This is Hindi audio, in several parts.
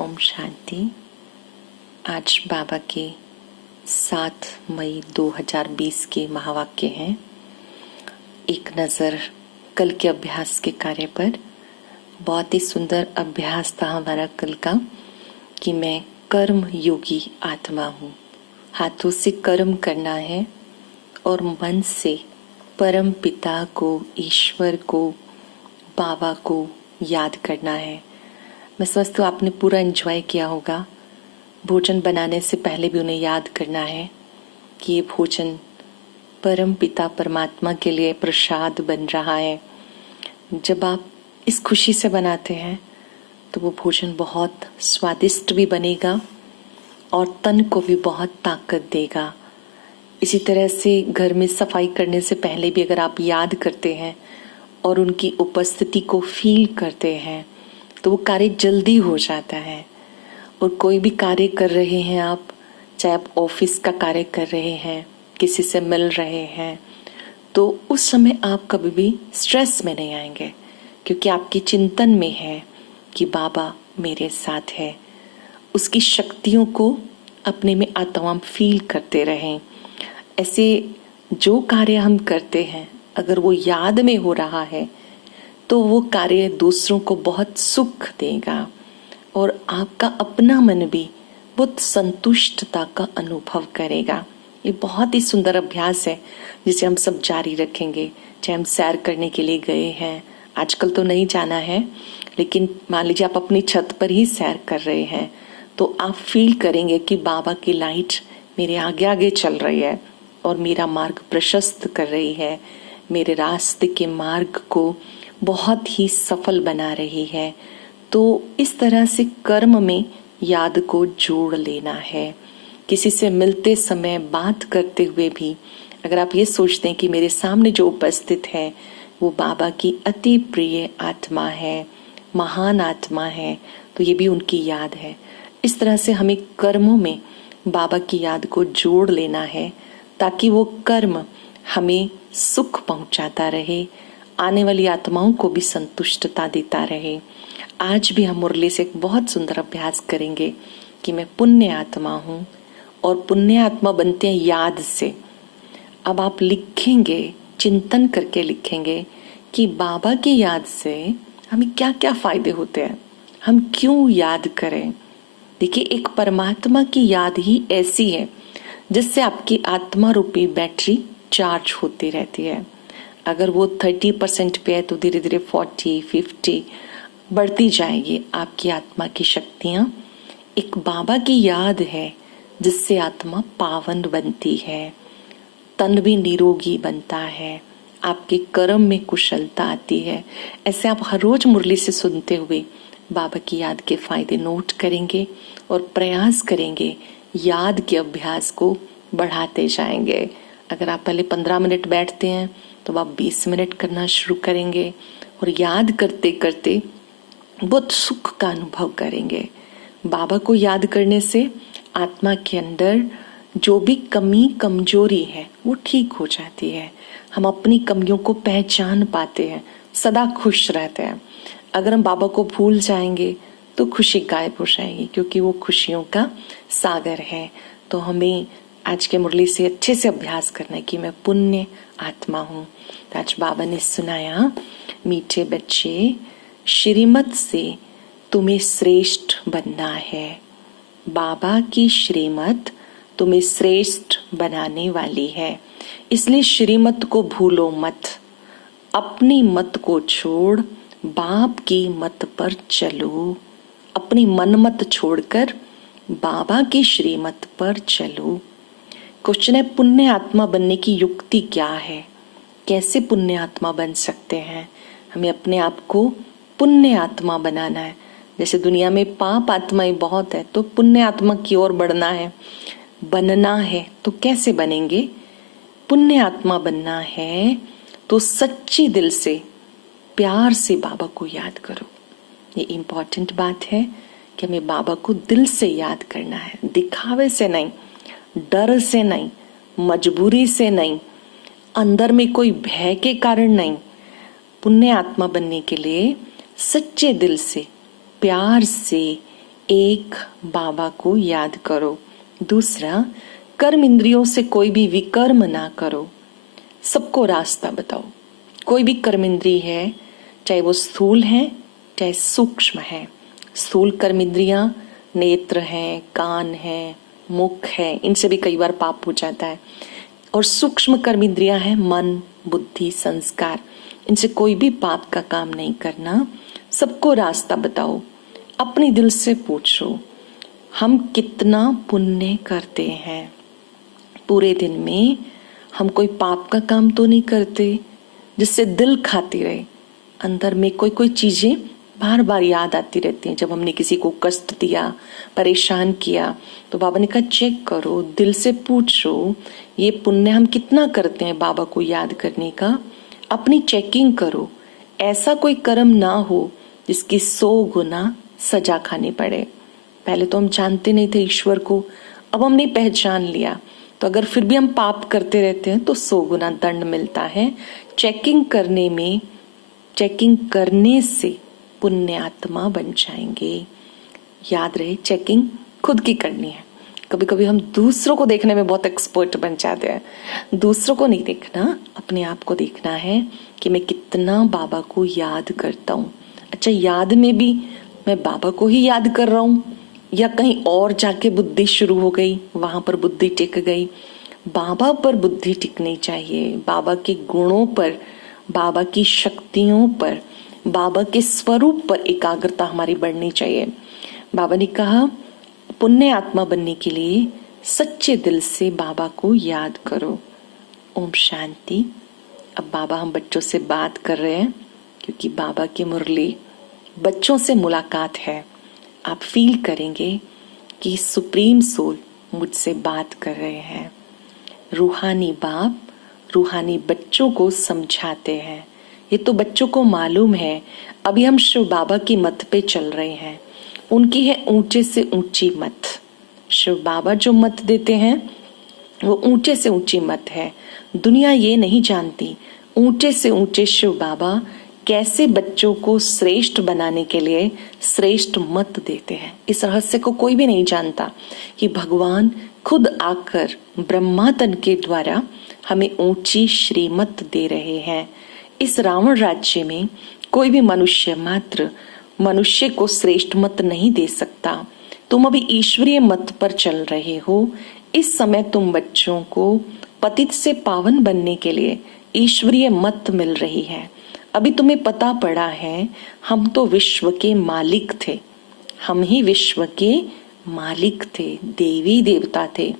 ओम शांति। आज बाबा के 7 मई 2020 के महावाक्य हैं। एक नज़र कल के अभ्यास के कार्य पर। बहुत ही सुंदर अभ्यास था हमारा कल का कि मैं कर्म योगी आत्मा हूँ। हाथों से कर्म करना है और मन से परम पिता को, ईश्वर को, बाबा को याद करना है। मैं समझती हूँ आपने पूरा एंजॉय किया होगा। भोजन बनाने से पहले भी उन्हें याद करना है कि ये भोजन परम पिता परमात्मा के लिए प्रसाद बन रहा है। जब आप इस खुशी से बनाते हैं तो वो भोजन बहुत स्वादिष्ट भी बनेगा और तन को भी बहुत ताकत देगा। इसी तरह से घर में सफाई करने से पहले भी अगर आप याद करते हैं और उनकी उपस्थिति को फील करते हैं तो वो कार्य जल्दी हो जाता है। और कोई भी कार्य कर रहे हैं आप, चाहे आप ऑफिस का कार्य कर रहे हैं, किसी से मिल रहे हैं, तो उस समय आप कभी भी स्ट्रेस में नहीं आएंगे क्योंकि आपके चिंतन में है कि बाबा मेरे साथ है। उसकी शक्तियों को अपने में आत्मा फील करते रहें। ऐसे जो कार्य हम करते हैं अगर वो याद में हो रहा है तो वो कार्य दूसरों को बहुत सुख देगा और आपका अपना मन भी बहुत संतुष्टता का अनुभव करेगा। ये बहुत ही सुंदर अभ्यास है जिसे हम सब जारी रखेंगे। चाहे हम सैर करने के लिए गए हैं, आजकल तो नहीं जाना है, लेकिन मान लीजिए आप अपनी छत पर ही सैर कर रहे हैं तो आप फील करेंगे कि बाबा की लाइट मेरे आगे आगे चल रही है और मेरा मार्ग प्रशस्त कर रही है, मेरे रास्ते के मार्ग को बहुत ही सफल बना रही है। तो इस तरह से कर्म में याद को जोड़ लेना है। किसी से मिलते समय, बात करते हुए भी अगर आप ये सोचते हैं कि मेरे सामने जो उपस्थित है वो बाबा की अति प्रिय आत्मा है, महान आत्मा है, तो ये भी उनकी याद है। इस तरह से हमें कर्मों में बाबा की याद को जोड़ लेना है ताकि वो कर्म हमें सुख पहुंचाता रहे, आने वाली आत्माओं को भी संतुष्टता देता रहे। आज भी हम मुरली से एक बहुत सुंदर अभ्यास करेंगे कि मैं पुण्य आत्मा हूँ और पुण्य आत्मा बनते हैं याद से। अब आप लिखेंगे, चिंतन करके लिखेंगे कि बाबा की याद से हमें क्या क्या फायदे होते हैं, हम क्यों याद करें। देखिए, एक परमात्मा की याद ही ऐसी है जिससे आपकी आत्मा रूपी बैटरी चार्ज होती रहती है। अगर वो 30% पे है तो धीरे धीरे 40-50 बढ़ती जाएगी आपकी आत्मा की शक्तियां। एक बाबा की याद है जिससे आत्मा पावन बनती है, तन भी निरोगी बनता है, आपके कर्म में कुशलता आती है। ऐसे आप हर रोज मुरली से सुनते हुए बाबा की याद के फायदे नोट करेंगे और प्रयास करेंगे, याद के अभ्यास को बढ़ाते जाएंगे। अगर आप पहले 15 मिनट बैठते हैं तो आप 20 मिनट करना शुरू करेंगे और याद करते करते बहुत सुख का अनुभव करेंगे। बाबा को याद करने से आत्मा के अंदर जो भी कमी कमजोरी है वो ठीक हो जाती है। हम अपनी कमियों को पहचान पाते हैं, सदा खुश रहते हैं। अगर हम बाबा को भूल जाएंगे तो खुशी गायब हो जाएगी क्योंकि वो खुशियों का सागर है। तो हमें आज के मुरली से अच्छे से अभ्यास करना है कि मैं पुण्य आत्मा हूँ। तो आज बाबा ने सुनाया, मीठे बच्चे, श्रीमत से तुम्हें श्रेष्ठ बनना है। बाबा की श्रीमत तुम्हें श्रेष्ठ बनाने वाली है, इसलिए श्रीमत को भूलो मत। अपनी मत को छोड़ बाप की मत पर चलो। अपनी मन मत छोड़कर बाबा की श्रीमत पर चलो। क्वेश्चन है, पुण्य आत्मा बनने की युक्ति क्या है? कैसे पुण्य आत्मा बन सकते हैं? हमें अपने आप को पुण्य आत्मा बनाना है। जैसे दुनिया में पाप आत्माएं बहुत है तो पुण्य आत्मा की ओर बढ़ना है, बनना है। तो कैसे बनेंगे? पुण्य आत्मा बनना है तो सच्ची दिल से, प्यार से बाबा को याद करो। ये इम्पोर्टेंट बात है कि हमें बाबा को दिल से याद करना है, दिखावे से नहीं, डर से नहीं, मजबूरी से नहीं, अंदर में कोई भय के कारण नहीं। पुण्य आत्मा बनने के लिए सच्चे दिल से, प्यार से, एक, बाबा को याद करो। दूसरा, कर्म इंद्रियों से कोई भी विकर्म ना करो। सबको रास्ता बताओ। कोई भी कर्म इंद्रिय है, चाहे वो स्थूल है चाहे सूक्ष्म है। स्थूल कर्म इंद्रियां नेत्र हैं, कान है, मुख है, इनसे भी कई बार पाप हो जाता है। और सूक्ष्म कर्म इंद्रियां हैं मन, बुद्धि, संस्कार। इनसे कोई भी पाप का काम नहीं करना। सबको रास्ता बताओ। अपने दिल से पूछो, हम कितना पुण्य करते हैं? पूरे दिन में हम कोई पाप का काम तो नहीं करते जिससे दिल खाती रहे। अंदर में कोई कोई चीजें बार बार याद आती रहती हैं। जब हमने किसी को कष्ट दिया, परेशान किया, तो बाबा ने कहा चेक करो, दिल से पूछो ये पुण्य हम कितना करते हैं बाबा को याद करने का। अपनी चेकिंग करो। ऐसा कोई कर्म ना हो जिसकी 100 गुना सजा खानी पड़े। पहले तो हम जानते नहीं थे ईश्वर को, अब हमने पहचान लिया, तो अगर फिर भी हम पाप करते रहते हैं तो 100 गुना दंड मिलता है। चेकिंग करने से पुण्य आत्मा बन जाएंगे। याद रहे, चेकिंग खुद की करनी है। कभी कभी हम दूसरों को देखने में बहुत एक्सपर्ट बन जाते हैं। दूसरों को नहीं देखना, अपने आप को देखना है कि मैं कितना बाबा को याद करता हूँ। अच्छा, याद में भी मैं बाबा को ही याद कर रहा हूँ या कहीं और जाके बुद्धि शुरू हो गई, वहां पर बुद्धि टिक गई। बाबा पर बुद्धि टिकनी चाहिए। बाबा के गुणों पर, बाबा की शक्तियों पर, बाबा के स्वरूप पर एकाग्रता हमारी बढ़नी चाहिए। बाबा ने कहा पुण्य आत्मा बनने के लिए सच्चे दिल से बाबा को याद करो। ओम शांति। अब बाबा हम बच्चों से बात कर रहे हैं क्योंकि बाबा की मुरली बच्चों से मुलाकात है। आप फील करेंगे कि सुप्रीम सोल मुझसे बात कर रहे हैं। रूहानी बाप रूहानी बच्चों को समझाते हैं। ये तो बच्चों को मालूम है। अभी हम शिव बाबा की मत पे चल रहे हैं। उनकी है ऊंचे से ऊंची मत। शिव बाबा जो मत देते हैं वो ऊंचे से ऊंची मत है। दुनिया ये नहीं जानती ऊंचे से ऊंचे शिव बाबा कैसे बच्चों को श्रेष्ठ बनाने के लिए श्रेष्ठ मत देते हैं। इस रहस्य को कोई भी नहीं जानता कि भगवान खुद आकर ब्रह्मा तन के द्वारा हमें ऊंची श्रीमत दे रहे हैं। इस रावण राज्य में कोई भी मनुष्य मात्र मनुष्य को श्रेष्ठ मत नहीं दे सकता। तुम अभी ईश्वरीय मत पर चल रहे हो। इस समय तुम बच्चों को पतित से पावन बनने के लिए ईश्वरीय मत मिल रही है। अभी तुम्हें पता पड़ा है हम तो विश्व के मालिक थे। हम ही विश्व के मालिक थे, देवी देवता थे।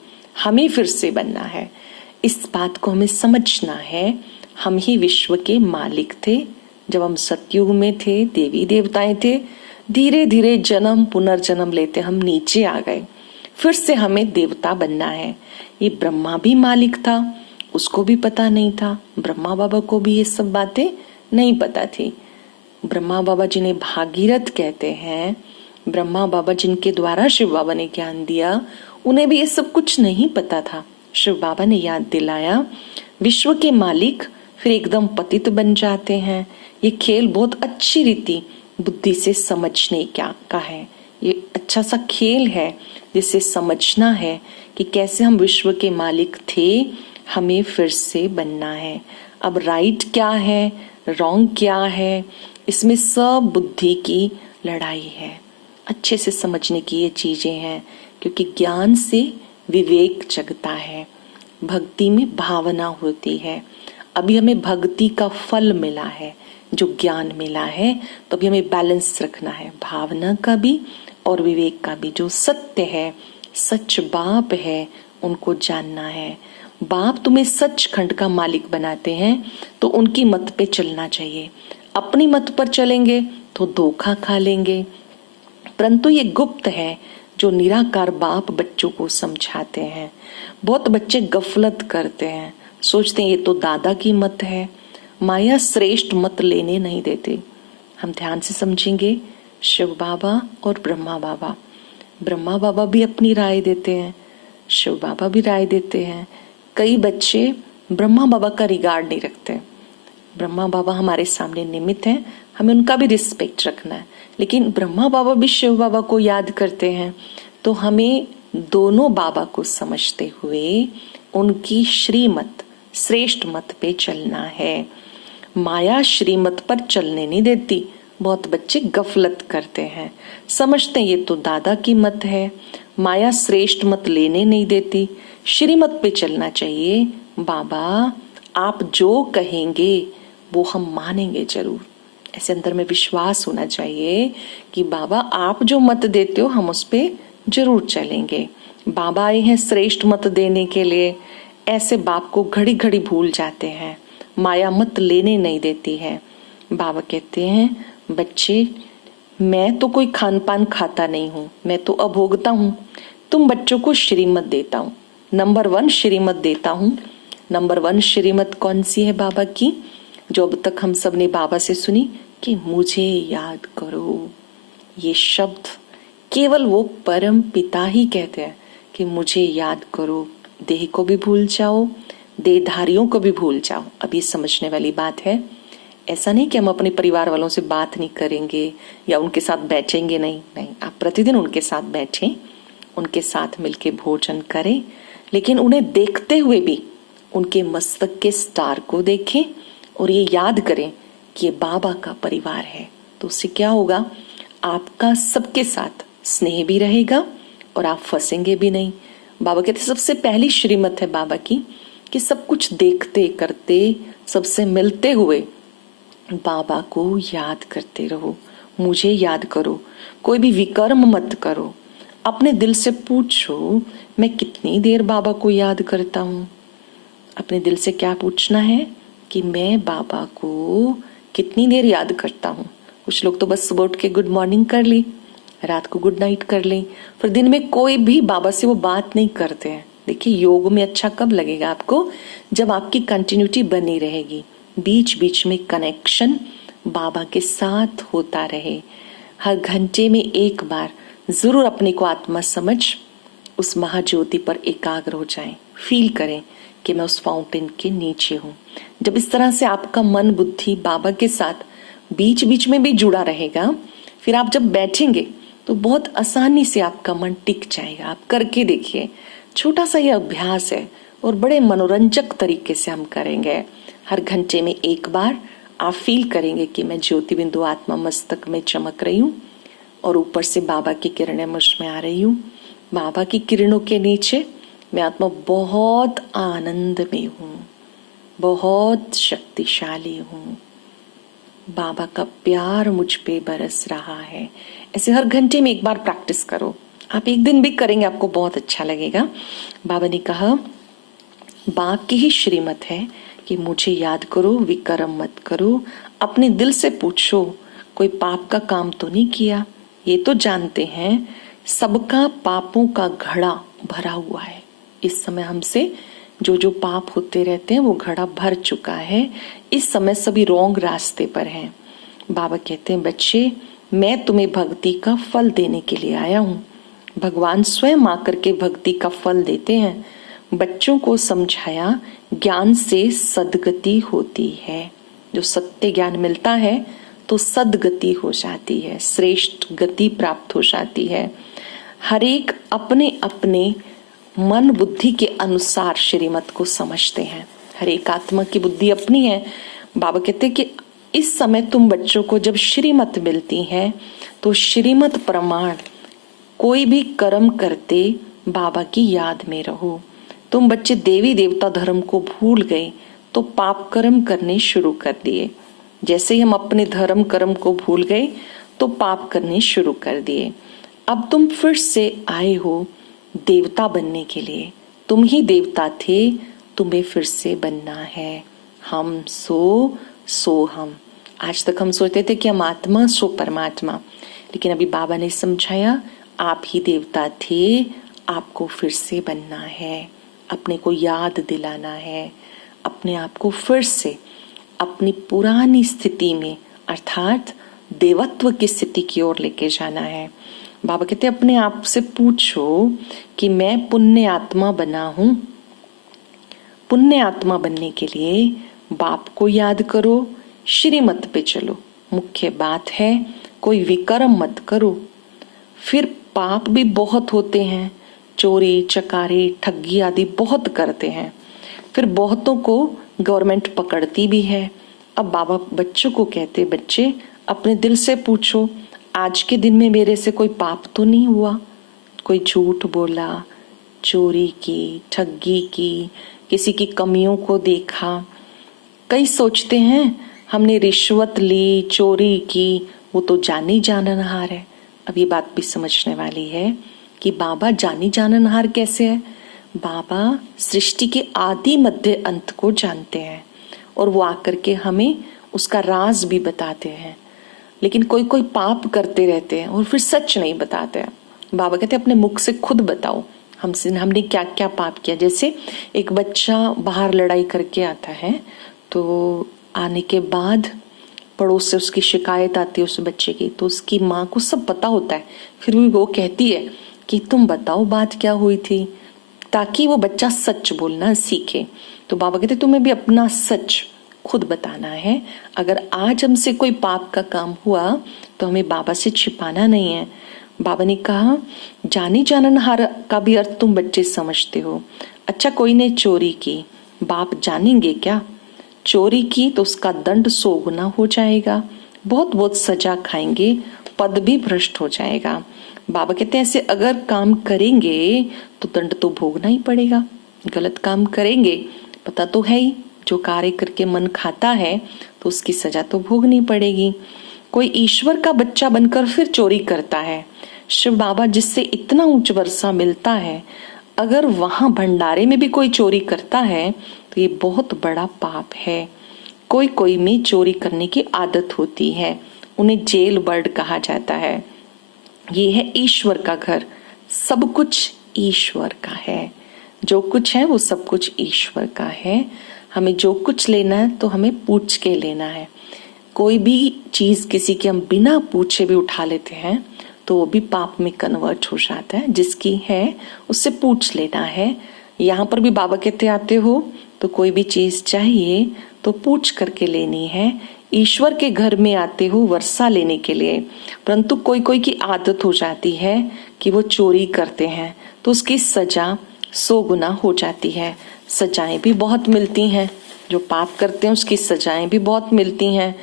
हमें फिर से बनना है। इस बात को हमें समझना है। हम ही विश्व के मालिक थे। जब हम सतयुग में थे, देवी देवताएं थे। धीरे धीरे जन्म पुनर्जन्म लेते हम नीचे आ गए। फिर से हमें देवता बनना है। ये ब्रह्मा भी मालिक था, उसको भी पता नहीं था। ब्रह्मा बाबा को भी ये सब बातें नहीं पता थी। ब्रह्मा बाबा जिन्हें भागीरथ कहते हैं, ब्रह्मा बाबा जिनके द्वारा शिव बाबा ने ज्ञान दिया, उन्हें भी ये सब कुछ नहीं पता था। शिव बाबा ने याद दिलाया। विश्व के मालिक फिर एकदम पतित बन जाते हैं। ये खेल बहुत अच्छी रीति बुद्धि से समझने का है। ये अच्छा सा खेल है जिसे समझना है कि कैसे हम विश्व के मालिक थे, हमें फिर से बनना है। अब राइट क्या है, रॉन्ग क्या है, इसमें सब बुद्धि की लड़ाई है। अच्छे से समझने की ये चीजें हैं क्योंकि ज्ञान से विवेक जगता है। भक्ति में भावना होती है। अभी हमें भक्ति का फल मिला है, जो ज्ञान मिला है, तो अभी हमें बैलेंस रखना है, भावना का भी और विवेक का भी। जो सत्य है, सच बाप है, उनको जानना है। बाप तुम्हें सचखंड का मालिक बनाते हैं तो उनकी मत पे चलना चाहिए। अपनी मत पर चलेंगे तो धोखा खा लेंगे। परंतु ये गुप्त है जो निराकार बाप बच्चों को समझाते हैं। बहुत बच्चे गफलत करते हैं, सोचते हैं ये तो दादा की मत है। माया श्रेष्ठ मत लेने नहीं देते। हम ध्यान से समझेंगे, शिव बाबा और ब्रह्मा बाबा। ब्रह्मा बाबा भी अपनी राय देते हैं, शिव बाबा भी राय देते हैं। कई बच्चे ब्रह्मा बाबा का रिगार्ड नहीं रखते। ब्रह्मा बाबा हमारे सामने निमित्त हैं, हमें उनका भी रिस्पेक्ट रखना है। लेकिन ब्रह्मा बाबा भी शिव बाबा को याद करते हैं, तो हमें दोनों बाबा को समझते हुए उनकी श्रीमत, श्रेष्ठ मत पे चलना है। माया श्रीमत पर चलने नहीं देती। बहुत बच्चे गफलत करते हैं, समझते हैं ये तो दादा की मत है, माया श्रेष्ठ मत लेने नहीं देती, श्रीमत पे चलना चाहिए। बाबा आप जो कहेंगे वो हम मानेंगे जरूर। ऐसे अंदर में विश्वास होना चाहिए कि बाबा आप जो मत देते हो हम उस पे जरूर चलेंगे। बाबा आए हैं श्रेष्ठ मत देने के लिए। ऐसे बाप को घड़ी घड़ी भूल जाते हैं, माया मत लेने नहीं देती है। बाबा कहते हैं बच्चे मैं तो कोई खान पान खाता नहीं हूँ, मैं तो अभोगता हूँ। तुम बच्चों को श्रीमत देता हूँ, नंबर 1 श्रीमत देता हूँ। नंबर 1 श्रीमत कौन सी है बाबा की, जो अब तक हम सब ने बाबा से सुनी कि मुझे याद करो। ये शब्द केवल वो परम पिता ही कहते हैं कि मुझे याद करो। देह को भी भूल जाओ, देहधारियों को भी भूल जाओ। अब ये समझने वाली बात है। ऐसा नहीं कि हम अपने परिवार वालों से बात नहीं करेंगे या उनके साथ बैठेंगे, नहीं नहीं, आप प्रतिदिन उनके साथ बैठें, उनके साथ मिलके भोजन करें, लेकिन उन्हें देखते हुए भी उनके मस्तक के स्टार को देखें और ये याद करें कि ये बाबा का परिवार है। तो उससे क्या होगा, आपका सबके साथ स्नेह भी रहेगा और आप फंसेंगे भी नहीं। बाबा कहते सबसे पहली श्रीमत है बाबा की कि सब कुछ देखते करते सबसे मिलते हुए बाबा को याद करते रहो, मुझे याद करो, कोई भी विकर्म मत करो। अपने दिल से पूछो मैं कितनी देर बाबा को याद करता हूँ। अपने दिल से क्या पूछना है कि मैं बाबा को कितनी देर याद करता हूँ। कुछ लोग तो बस सुबह उठ के गुड मॉर्निंग कर ली, रात को गुड नाइट कर ली, फिर दिन में कोई भी बाबा से वो बात नहीं करते हैं। देखिए योग में अच्छा कब लगेगा आपको, जब आपकी कंटिन्यूटी बनी रहेगी, बीच बीच में कनेक्शन बाबा के साथ होता रहे। हर घंटे में एक बार जरूर अपने को आत्मा समझ उस महाज्योति पर एकाग्र हो जाएं, फील करें कि मैं उस फाउंटेन के नीचे हूँ। जब इस तरह से आपका मन बुद्धि बाबा के साथ बीच बीच में भी जुड़ा रहेगा, फिर आप जब बैठेंगे तो बहुत आसानी से आपका मन टिक जाएगा। आप करके देखिए, छोटा सा ये अभ्यास है और बड़े मनोरंजक तरीके से हम करेंगे। हर घंटे में एक बार आप फील करेंगे कि मैं ज्योति बिंदु आत्मा मस्तक में चमक रही हूँ और ऊपर से बाबा की किरणें मुझ में आ रही हूँ। बाबा की किरणों के नीचे मैं आत्मा बहुत आनंद में हूँ, बहुत शक्तिशाली हूँ। बाबा का प्यार मुझ पे बरस रहा है। ऐसे हर घंटे में एक बार प्रैक्टिस करो। आप एक दिन भी करेंगे आपको बहुत अच्छा लगेगा। बाबा ने कहा बाप की ही श्रीमत है कि मुझे याद करो, विकर्म मत करो। अपने दिल से पूछो कोई पाप का काम तो नहीं किया। ये तो जानते हैं सबका पापों का घड़ा भरा हुआ है। इस समय हमसे जो जो पाप होते रहते हैं वो घड़ा भर चुका है। इस समय सभी रॉन्ग रास्ते पर हैं। बाबा कहते हैं बच्चे मैं तुम्हें भक्ति का फल देने के लिए आया हूँ। भगवान स्वयं आकर के भक्ति का फल देते हैं। बच्चों को समझाया ज्ञान से सद्गति होती है। जो सत्य ज्ञान मिलता है तो सद्गति हो जाती है, श्रेष्ठ गति प्राप्त हो जाती है। हर एक अपने अपने मन बुद्धि के अनुसार श्रीमत को समझते हैं। हर एक आत्मा की बुद्धि अपनी है। बाबा कहते हैं कि इस समय तुम बच्चों को जब श्रीमत मिलती है तो श्रीमत प्रमाण कोई भी कर्म करते बाबा की याद में रहो। तुम बच्चे देवी देवता धर्म को भूल गए तो पाप कर्म करने शुरू कर दिए। जैसे ही हम अपने धर्म कर्म को भूल गए तो पाप करने शुरू कर दिए। अब तुम फिर से आए हो देवता बनने के लिए। तुम ही देवता थे, तुम्हें फिर से बनना है। हम सो हम। आज तक हम सोचते थे कि हम आत्मा सो परमात्मा, लेकिन अभी बाबा ने समझाया आप ही देवता थे, आपको फिर से बनना है। अपने को याद दिलाना है, अपने आप को फिर से अपनी पुरानी स्थिति में अर्थात देवत्व की स्थिति की ओर लेके जाना है। बाबा कहते अपने आप से पूछो कि मैं पुण्य आत्मा बना हूं। पुण्य आत्मा बनने के लिए बाप को याद करो, श्रीमत पे चलो, मुख्य बात है कोई विकर्म मत करो। फिर पाप भी बहुत होते हैं, चोरी चकारी ठगी आदि बहुत करते हैं, फिर बहुतों को गवर्नमेंट पकड़ती भी है। अब बाबा बच्चों को कहते, बच्चे अपने दिल से पूछो, आज के दिन में मेरे से कोई पाप तो नहीं हुआ? कोई झूठ बोला, चोरी की, ठगी की, किसी की कमियों को देखा? कई सोचते हैं हमने रिश्वत ली, चोरी की, वो तो जानी जाननहार है। अब ये बात भी समझने वाली है कि बाबा जानी जाननहार कैसे है। बाबा सृष्टि के आदि मध्य अंत को जानते हैं और वो आकर के हमें उसका राज भी बताते हैं। लेकिन कोई कोई पाप करते रहते हैं और फिर सच नहीं बताते हैं। बाबा कहते हैं अपने मुख से खुद बताओ हमने क्या क्या पाप किया। जैसे एक बच्चा बाहर लड़ाई करके आता है, तो आने के बाद पड़ोस से उसकी शिकायत आती है उस बच्चे की, तो उसकी माँ को सब पता होता है, फिर भी वो कहती है कि तुम बताओ बात क्या हुई थी, ताकि वो बच्चा सच बोलना सीखे। तो बाबा कहते तुम्हें भी अपना सच खुद बताना है। अगर आज हमसे कोई पाप का काम हुआ तो हमें बाबा से छिपाना नहीं है। बाबा ने कहा जानी जाननहार का भी अर्थ तुम बच्चे समझते हो। अच्छा, कोई ने चोरी की, बाप जानेंगे क्या? चोरी की तो उसका दंड 100 गुना हो जाएगा, बहुत बहुत सजा खाएंगे, पद भी भ्रष्ट हो जाएगा। बाबा कहते हैं ऐसे अगर काम करेंगे तो दंड तो भोगना ही पड़ेगा। गलत काम करेंगे, पता तो है ही, जो कार्य करके मन खाता है तो उसकी सजा तो भोगनी पड़ेगी। कोई ईश्वर का बच्चा बनकर फिर चोरी करता है, शिव बाबा जिससे इतना उच्च वर्षा मिलता है, अगर वहां भंडारे में भी कोई चोरी करता है तो ये बहुत बड़ा पाप है। कोई कोई में चोरी करने की आदत होती है, उन्हें जेल बर्ड कहा जाता है। ये है ईश्वर का घर, सब कुछ ईश्वर का है, जो कुछ है वो सब कुछ ईश्वर का है। हमें जो कुछ लेना है तो हमें पूछ के लेना है। कोई भी चीज किसी के हम बिना पूछे भी उठा लेते हैं तो वो भी पाप में कन्वर्ट हो जाता है। जिसकी है उससे पूछ लेना है। यहाँ पर भी बाबा कहते आते हो तो कोई भी चीज चाहिए तो पूछ करके लेनी है। ईश्वर के घर में आते हो वर्षा लेने के लिए, परंतु कोई कोई की आदत हो जाती है कि वो चोरी करते हैं तो उसकी सजा 100 गुना हो जाती है। सजाएं भी बहुत मिलती हैं, जो पाप करते हैं उसकी सजाएं भी बहुत मिलती हैं।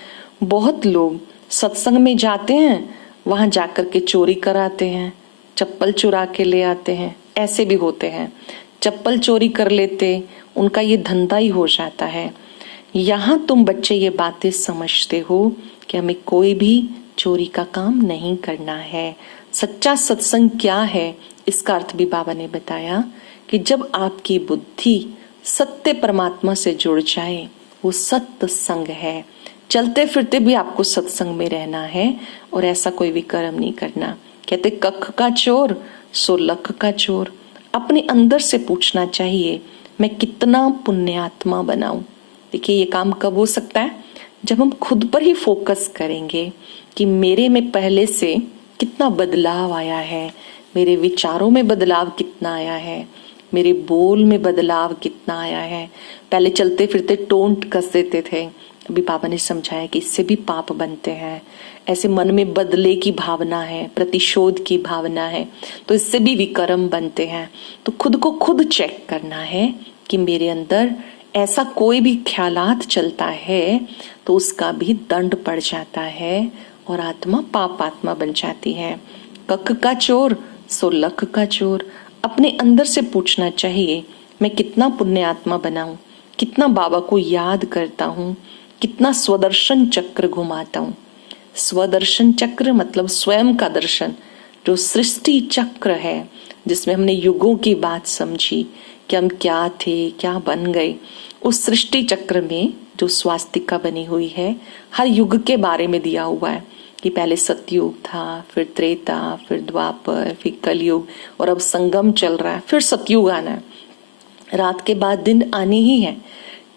बहुत लोग सत्संग में जाते हैं, वहां जाकर के चोरी कराते हैं, चप्पल चुरा के ले आते हैं, ऐसे भी होते हैं। चप्पल चोरी कर लेते, उनका ये धंधा ही हो जाता है। यहाँ तुम बच्चे ये बातें समझते हो कि हमें कोई भी चोरी का काम नहीं करना है। सच्चा सत्संग क्या है इसका अर्थ भी बाबा ने बताया कि जब आपकी बुद्धि सत्य परमात्मा से जुड़ जाए, वो सत्संग है। चलते फिरते भी आपको सत्संग में रहना है और ऐसा कोई भी कर्म नहीं करना। कहते कख का चोर सो लख का चोर। अपने अंदर से पूछना चाहिए मैं कितना पुण्यात्मा बनाऊं। देखिए ये काम कब हो सकता है? जब हम खुद पर ही फोकस करेंगे कि मेरे में पहले से कितना बदलाव आया है, मेरे विचारों में बदलाव कितना आया है, मेरे बोल में बदलाव कितना आया है। पहले चलते फिरते टोंट कस देते थे, अभी बाबा ने समझाया कि इससे भी पाप बनते हैं। ऐसे मन में बदले की भावना है, प्रतिशोध की भावना है, तो इससे भी विकर्म बनते हैं। तो खुद को खुद चेक करना है कि मेरे अंदर ऐसा कोई भी ख्यालात चलता है तो उसका भी दंड पड़ जाता है और आत्मा पाप आत्मा बन जाती है। कख का चोर सो लख का चोर। अपने अंदर से पूछना चाहिए मैं कितना पुण्य आत्मा बनाऊं, कितना बाबा को याद करता हूं, कितना स्वदर्शन चक्र घुमाता हूं। स्वदर्शन चक्र मतलब स्वयं का दर्शन, जो सृष्टि चक्र है जिसमें हमने युगों की बात समझी कि हम क्या थे क्या बन गए। उस सृष्टि चक्र में जो स्वास्तिका बनी हुई है, हर युग के बारे में दिया हुआ है कि पहले सतयुग था, फिर त्रेता, फिर द्वापर, फिर कलयुग और अब संगम चल रहा है, फिर सतयुग आना है। रात के बाद दिन आनी ही है।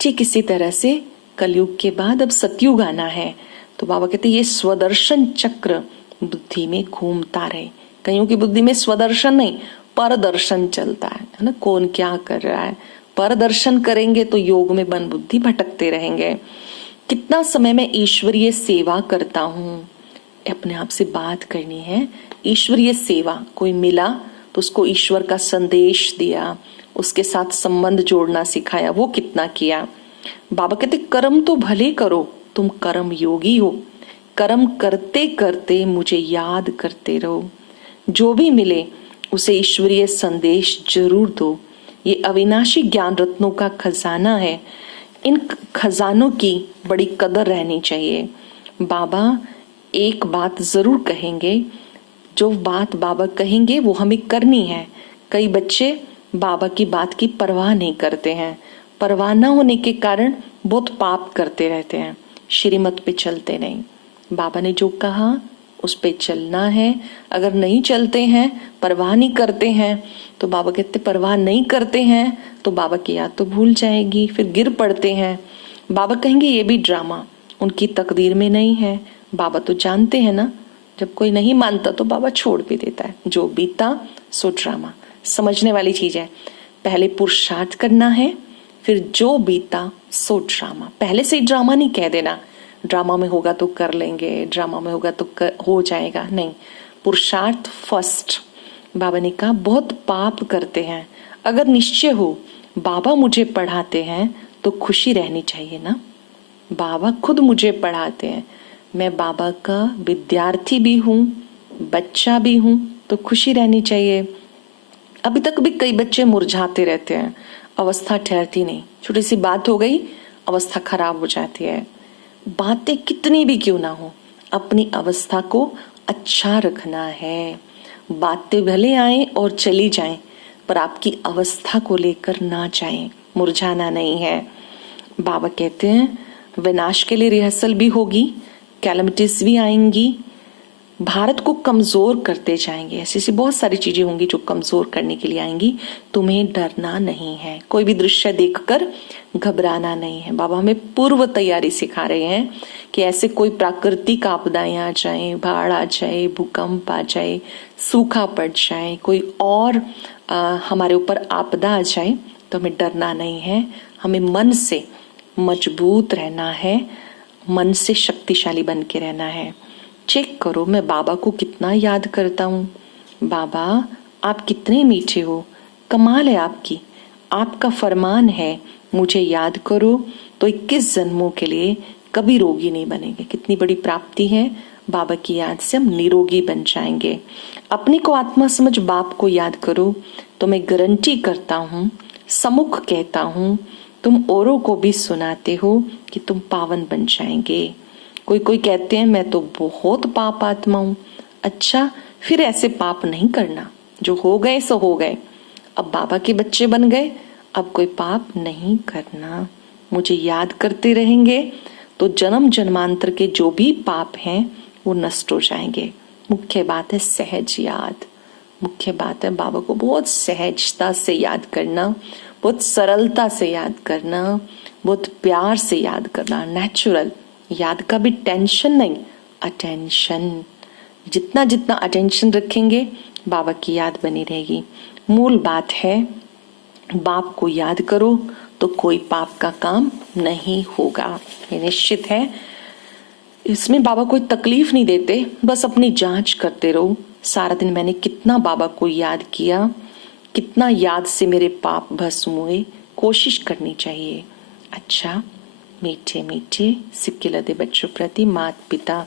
ठीक इसी तरह से कलयुग के बाद अब सतयुग आना है। तो बाबा कहते ये स्वदर्शन चक्र बुद्धि में घूमता रहे। कईयों की बुद्धि में स्वदर्शन नहीं, परदर्शन चलता है ना, कौन क्या कर रहा है। परदर्शन करेंगे तो योग में मन बुद्धि भटकते रहेंगे। कितना समय मैं ईश्वरीय सेवा करता हूँ। अपने आप से बात करनी है। ईश्वरीय सेवा, कोई मिला तो उसको ईश्वर का संदेश दिया, उसके साथ संबंध जोड़ना सिखाया, वो कितना किया। बाबा कहते कर्म तो भले करो, तुम कर्म योगी हो। कर्म करते करते मुझे याद करते रहो। जो भी मिले उसे ईश्वरीय संदेश जरूर दो। ये अविनाशी ज्ञान रत्नों का खजाना है। इन खजानों की बड़ी कदर रहनी चाहिए। बाबा एक बात जरूर कहेंगे, जो बात बाबा कहेंगे वो हमें करनी है। कई बच्चे बाबा की बात की परवाह नहीं करते हैं। परवाह न होने के कारण बहुत पाप करते रहते हैं, श्रीमत पे चलते नहीं। बाबा ने जो कहा उस पे चलना है। अगर नहीं चलते हैं, परवाह नहीं करते हैं, तो बाबा कहते परवाह नहीं करते हैं तो बाबा की याद तो भूल जाएगी, फिर गिर पड़ते हैं। बाबा कहेंगे ये भी ड्रामा, उनकी तकदीर में नहीं है। बाबा तो जानते हैं ना, जब कोई नहीं मानता तो बाबा छोड़ भी देता है। जो बीता सो ड्रामा, समझने वाली चीज है। पहले पुरुषार्थ करना है, फिर जो बीता सो ड्रामा। पहले से ड्रामा नहीं कह देना, ड्रामा में होगा तो कर लेंगे, ड्रामा में होगा तो हो जाएगा, नहीं। पुरुषार्थ फर्स्ट। बाबा ने कहा बहुत पाप करते हैं, अगर निश्चय हो बाबा मुझे पढ़ाते हैं तो खुशी रहनी चाहिए ना। बाबा खुद मुझे पढ़ाते हैं, मैं बाबा का विद्यार्थी भी हूँ, बच्चा भी हूँ, तो खुशी रहनी चाहिए। अभी तक भी कई बच्चे मुरझाते रहते हैं, अवस्था ठहरती नहीं। छोटी सी बात हो गई, अवस्था खराब हो जाती है। बातें कितनी भी क्यों ना हो, अपनी अवस्था को अच्छा रखना है। बातें भले आए और चली जाएं, पर आपकी अवस्था को लेकर ना जाएं, मुरझाना नहीं है। बाबा कहते हैं विनाश के लिए रिहर्सल भी होगी, कैलमिटीज भी आएंगी, भारत को कमजोर करते जाएंगे। ऐसी ऐसी बहुत सारी चीजें होंगी जो कमजोर करने के लिए आएंगी। तुम्हें डरना नहीं है, कोई भी दृश्य देखकर घबराना नहीं है। बाबा हमें पूर्व तैयारी सिखा रहे हैं कि ऐसे कोई प्राकृतिक आपदाएं आ जाए, बाढ़ आ जाए, भूकंप आ जाए, सूखा पड़ जाए, कोई और हमारे ऊपर आपदा आ जाए तो हमें डरना नहीं है। हमें मन से मजबूत रहना है, मन से शक्तिशाली बन के रहना है। चेक करो मैं बाबा को कितना याद करता हूँ। बाबा आप कितने मीठे हो, कमाल है आपकी, आपका फरमान है मुझे याद करो तो 21 जन्मों के लिए कभी रोगी नहीं बनेंगे। कितनी बड़ी प्राप्ति है, बाबा की याद से हम निरोगी बन जाएंगे। अपने को आत्मा समझ बाप को याद करो तो मैं गारंटी करता हूँ, सम्मुख कहता हूँ, तुम औरों को भी सुनाते हो कि तुम पावन बन जाएंगे। कोई कोई कहते हैं मैं तो बहुत पाप आत्मा हूं। अच्छा, फिर ऐसे पाप नहीं करना, जो हो गए सो हो गए। अब बाबा के बच्चे बन गए, अब कोई पाप नहीं करना। मुझे याद करते रहेंगे तो जन्म जन्मांतर के जो भी पाप हैं वो नष्ट हो जाएंगे। मुख्य बात है सहज याद। मुख्य बात है बाबा को बहुत सहजता से याद करना, बहुत सरलता से याद करना, बहुत प्यार से याद करना, नेचुरल। याद का भी टेंशन नहीं, अटेंशन। जितना जितना अटेंशन रखेंगे बाबा की याद बनी रहेगी। मूल बात है बाप को याद करो तो कोई पाप का काम नहीं होगा, ये निश्चित है। इसमें बाबा कोई तकलीफ नहीं देते, बस अपनी जांच करते रहो। सारा दिन मैंने कितना बाबा को याद किया, कितना याद से मेरे पाप भस्म हुए, कोशिश करनी चाहिए। अच्छा, मीठे मीठे सिक्के लदे बच्चों प्रति माता पिता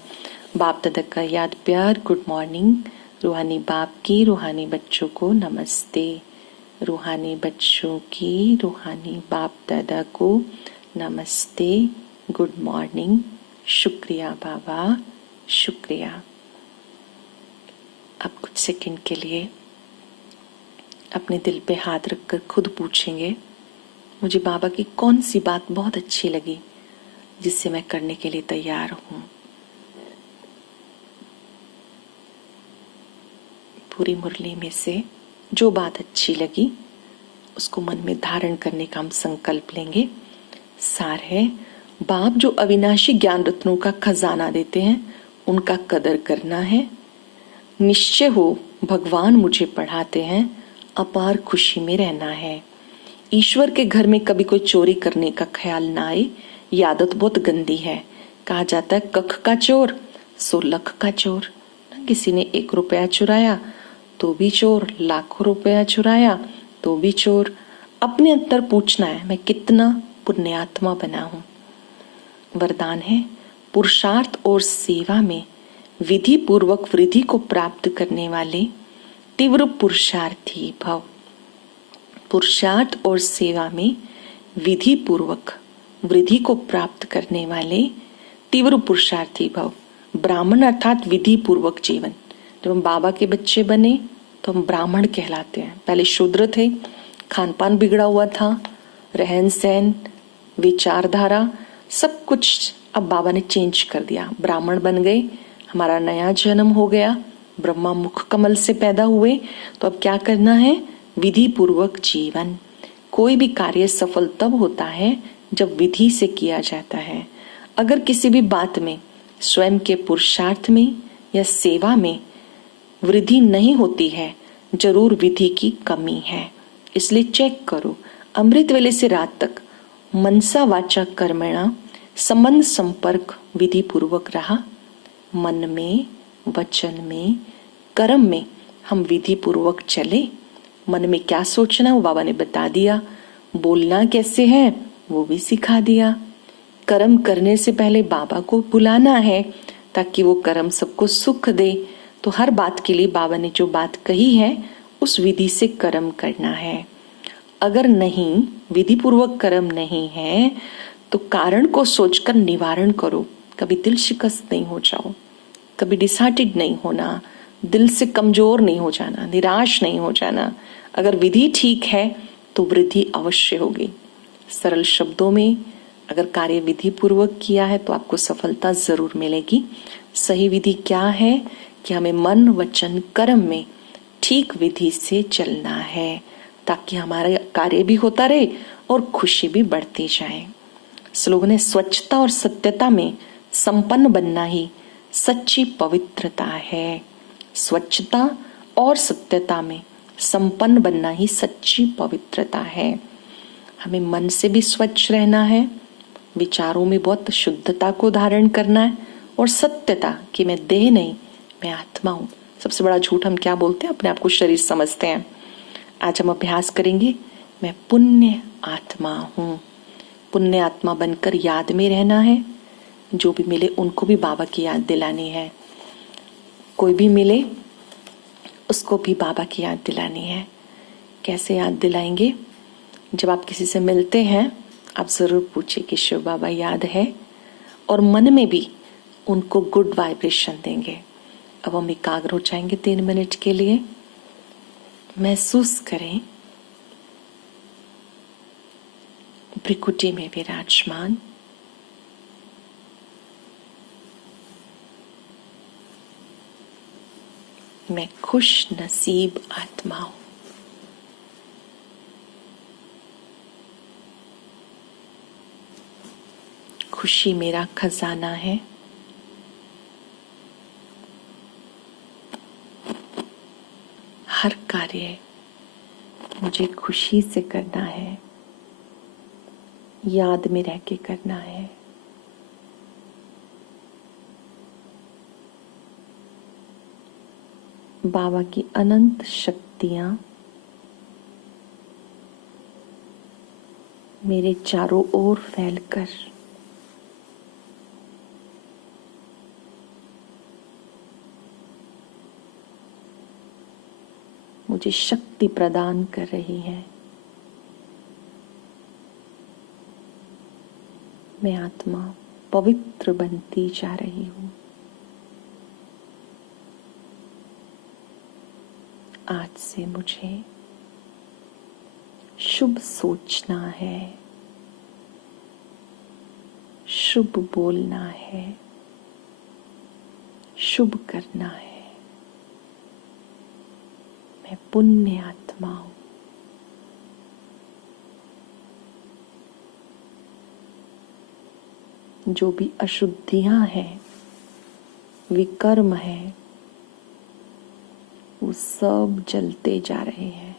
बाप दादा का याद प्यार गुड मॉर्निंग। रूहानी बाप की रूहानी बच्चों को नमस्ते। रूहानी बच्चों की रूहानी बाप दादा को नमस्ते, गुड मॉर्निंग। शुक्रिया बाबा, शुक्रिया। अब कुछ सेकंड के लिए अपने दिल पे हाथ रखकर खुद पूछेंगे मुझे बाबा की कौन सी बात बहुत अच्छी लगी जिससे मैं करने के लिए तैयार हूं। पूरी मुरली में से जो बात अच्छी लगी उसको मन में धारण करने का हम संकल्प लेंगे। सार है बाप जो अविनाशी ज्ञान रत्नों का खजाना देते हैं उनका कदर करना है। निश्चय हो भगवान मुझे पढ़ाते हैं, अपार खुशी में रहना है। ईश्वर के घर में कभी कोई चोरी करने का ख्याल ना आए, ये आदत बहुत गंदी है। कहा जाता है कख का चोर सो लख का चोर। किसी ने 1 रुपया चुराया तो भी चोर, लाखों रुपया चुराया तो भी चोर। अपने अंदर पूछना है मैं कितना पुण्यात्मा बना हूं। वरदान है पुरुषार्थ और सेवा में विधि पूर्वक वृद्धि को प्राप्त करने वाले तीव्र पुरुषार्थी भव। पुरुषार्थ और सेवा में विधि पूर्वक वृद्धि को प्राप्त करने वाले तीव्र पुरुषार्थी भव। ब्राह्मण अर्थात विधि पूर्वक जीवन। जब हम बाबा के बच्चे बने तो हम ब्राह्मण कहलाते हैं। पहले शूद्र थे, खान पान बिगड़ा हुआ था, रहन सहन, विचारधारा सब कुछ अब बाबा ने चेंज कर दिया। ब्राह्मण बन गए, हमारा नया जन्म हो गया, ब्रह्मा मुख कमल से पैदा हुए। तो अब क्या करना है? विधि पूर्वक जीवन। कोई भी कार्य सफल तब होता है जब विधि से किया जाता है। अगर किसी भी बात में स्वयं के पुरुषार्थ में या सेवा में वृद्धि नहीं होती है, जरूर विधि की कमी है। इसलिए चेक करो। अमृत वेले से रात तक मनसा वाचा कर्मणा संबंध संपर्क विधि पूर्वक रहा। मन में, वचन में, कर्म में हम विधि पूर्वक चले। मन में क्या सोचना वो बाबा ने बता दिया, बोलना कैसे है वो भी सिखा दिया। कर्म करने से पहले बाबा को बुलाना है ताकि वो कर्म सबको सुख दे। तो हर बात के लिए बाबा ने जो बात कही है उस विधि से कर्म करना है। अगर नहीं, विधि पूर्वक कर्म नहीं है तो कारण को सोचकर निवारण करो। कभी दिल शिकस्त नहीं हो जाओ, कभी डिसहार्टेड नहीं होना, दिल से कमजोर नहीं हो जाना, निराश नहीं हो जाना। अगर विधि ठीक है तो वृद्धि अवश्य होगी। सरल शब्दों में अगर कार्य विधि पूर्वक किया है तो आपको सफलता जरूर मिलेगी। सही विधि क्या है कि हमें मन, वचन, कर्म में ठीक विधि से चलना है ताकि हमारा कार्य भी होता रहे और खुशी भी बढ़ती जाए। स्लोगन है स्वच्छता और सत्यता में संपन्न बनना ही सच्ची पवित्रता है। स्वच्छता और सत्यता में संपन्न बनना ही सच्ची पवित्रता है। हमें मन से भी स्वच्छ रहना है, विचारों में बहुत शुद्धता को धारण करना है और सत्यता कि मैं देह नहीं, मैं आत्मा हूं। सबसे बड़ा झूठ हम क्या बोलते हैं? अपने आप को शरीर समझते हैं। आज हम अभ्यास करेंगे मैं पुण्य आत्मा हूं। पुण्य आत्मा बनकर याद में रहना है। जो भी मिले उनको भी बाबा की याद दिलानी है। कोई भी मिले उसको भी बाबा की याद दिलानी है। कैसे याद दिलाएंगे? जब आप किसी से मिलते हैं आप जरूर पूछिए कि शिव बाबा याद है, और मन में भी उनको गुड वाइब्रेशन देंगे। अब हम एकाग्र हो जाएंगे 3 मिनट के लिए। महसूस करें भ्रिकुटी में विराजमान मैं खुश नसीब आत्मा हूं। खुशी मेरा खजाना है। हर कार्य मुझे खुशी से करना है, याद में रह के करना है। बाबा की अनंत शक्तियां मेरे चारों ओर फैलकर मुझे शक्ति प्रदान कर रही है। मैं आत्मा पवित्र बनती जा रही हूं। आज से मुझे शुभ सोचना है, शुभ बोलना है, शुभ करना है। मैं पुण्य आत्मा हूं। जो भी अशुद्धियां हैं, विकर्म है, वो सब जलते जा रहे हैं।